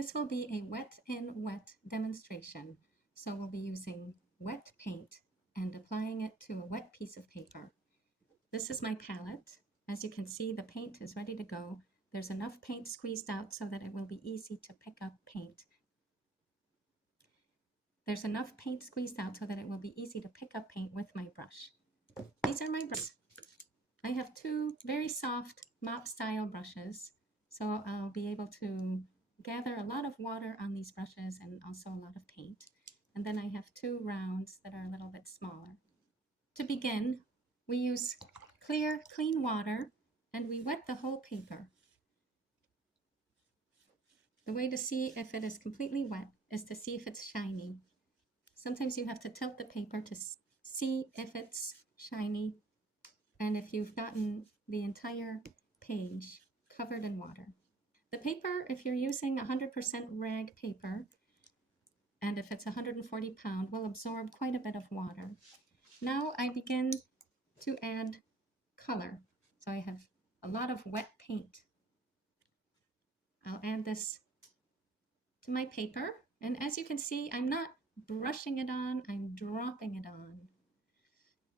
This will be a wet in wet demonstration. So we'll be using wet paint and applying it to a wet piece of paper. This is my palette. As you can see, the paint is ready to go. There's enough paint squeezed out so that it will be easy to pick up paint. There's enough paint squeezed out so that it will be easy to pick up paint with my brush. These are my brushes. I have two very soft mop style brushes, so I'll be able to gather a lot of water on these brushes and also a lot of paint. And then I have two rounds that are a little bit smaller. To begin, we use clear, clean water and we wet the whole paper. The way to see if it is completely wet is to see if it's shiny. Sometimes you have to tilt the paper to see if it's shiny and if you've gotten the entire page covered in water. The paper, if you're using 100% rag paper, and if it's 140 pound, will absorb quite a bit of water. Now I begin to add color. So I have a lot of wet paint. I'll add this to my paper, and as you can see, I'm not brushing it on, I'm dropping it on.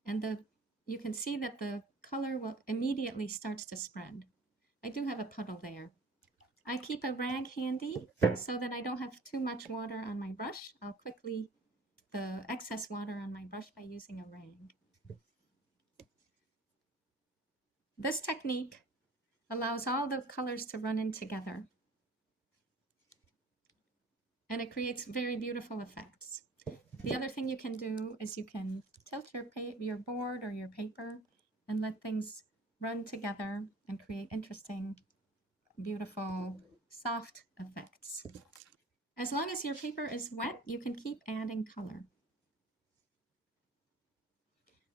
And you can see that the color will immediately starts to spread. I do have a puddle there. I keep a rag handy so that I don't have too much water on my brush. I'll quickly the excess water on my brush by using a rag. This technique allows all the colors to run in together, and it creates very beautiful effects. The other thing you can do is you can tilt your board or your paper and let things run together and create interesting, beautiful, soft effects. As long as your paper is wet, you can keep adding color.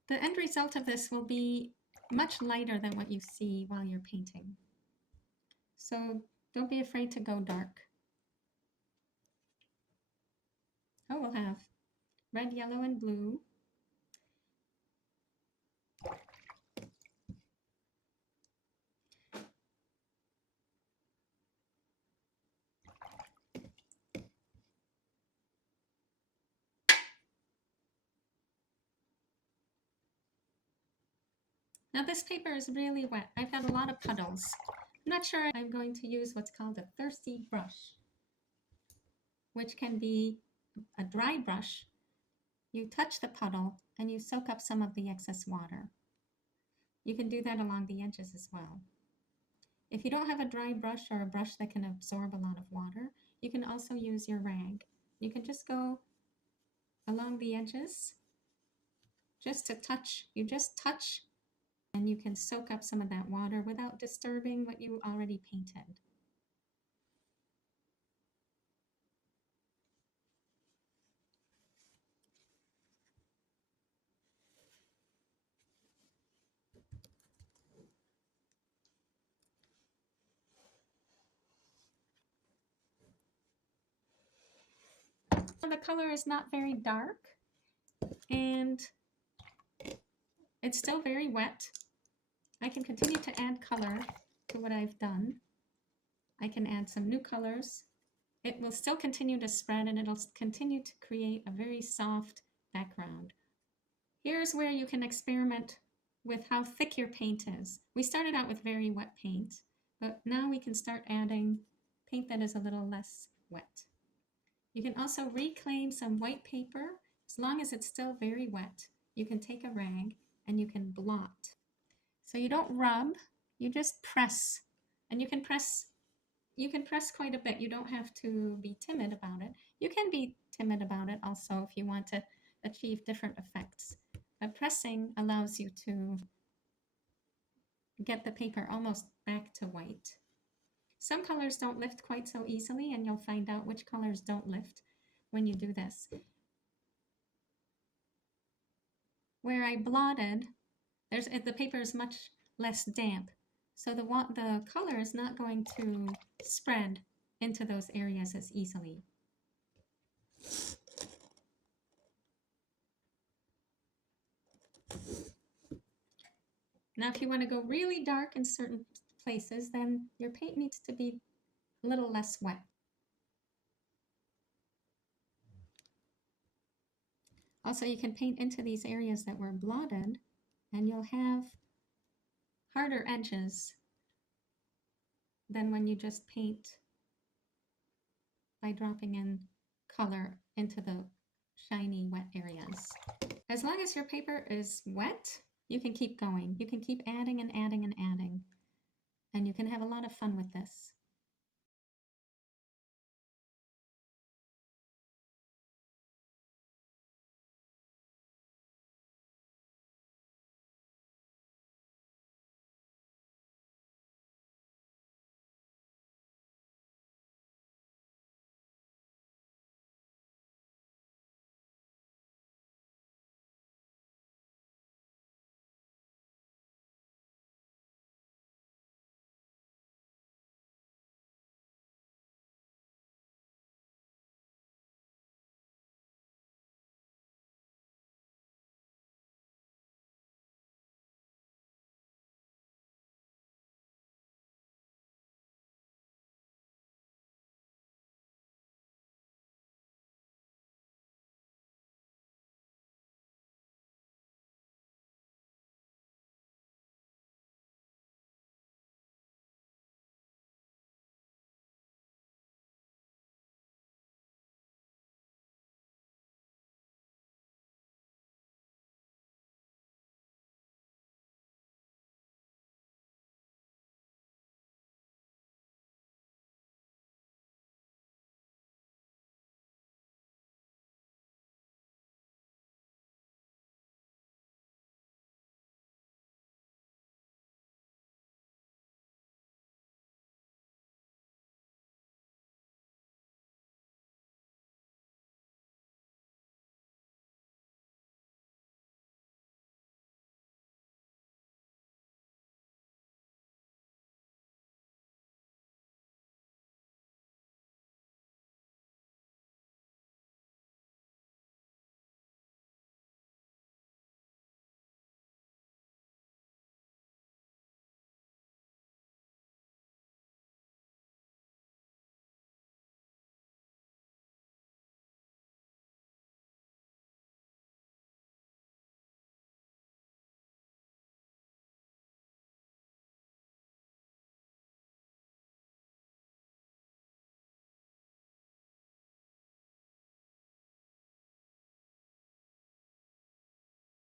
The end result of this will be much lighter than what you see while you're painting. So don't be afraid to go dark. Oh, we'll have red, yellow, and blue. Now this paper is really wet. I've got a lot of puddles. I'm not sure I'm going to use what's called a thirsty brush, which can be a dry brush. You touch the puddle and you soak up some of the excess water. You can do that along the edges as well. If you don't have a dry brush or a brush that can absorb a lot of water, you can also use your rag. You can just go along the edges just to touch. You just touch and you can soak up some of that water without disturbing what you already painted. The color is not very dark and it's still very wet. I can continue to add color to what I've done. I can add some new colors. It will still continue to spread and it'll continue to create a very soft background. Here's where you can experiment with how thick your paint is. We started out with very wet paint, but now we can start adding paint that is a little less wet. You can also reclaim some white paper. As long as it's still very wet, you can take a rag and you can blot. So you don't rub, you just press. And you can press quite a bit. You don't have to be timid about it. You can be timid about it also if you want to achieve different effects. But pressing allows you to get the paper almost back to white. Some colors don't lift quite so easily, and you'll find out which colors don't lift when you do this. Where I blotted, the paper is much less damp, so the color is not going to spread into those areas as easily. Now, if you want to go really dark in certain places, then your paint needs to be a little less wet. Also, you can paint into these areas that were blotted, and you'll have harder edges than when you just paint by dropping in color into the shiny wet areas. As long as your paper is wet, you can keep going. You can keep adding and adding and adding, and you can have a lot of fun with this.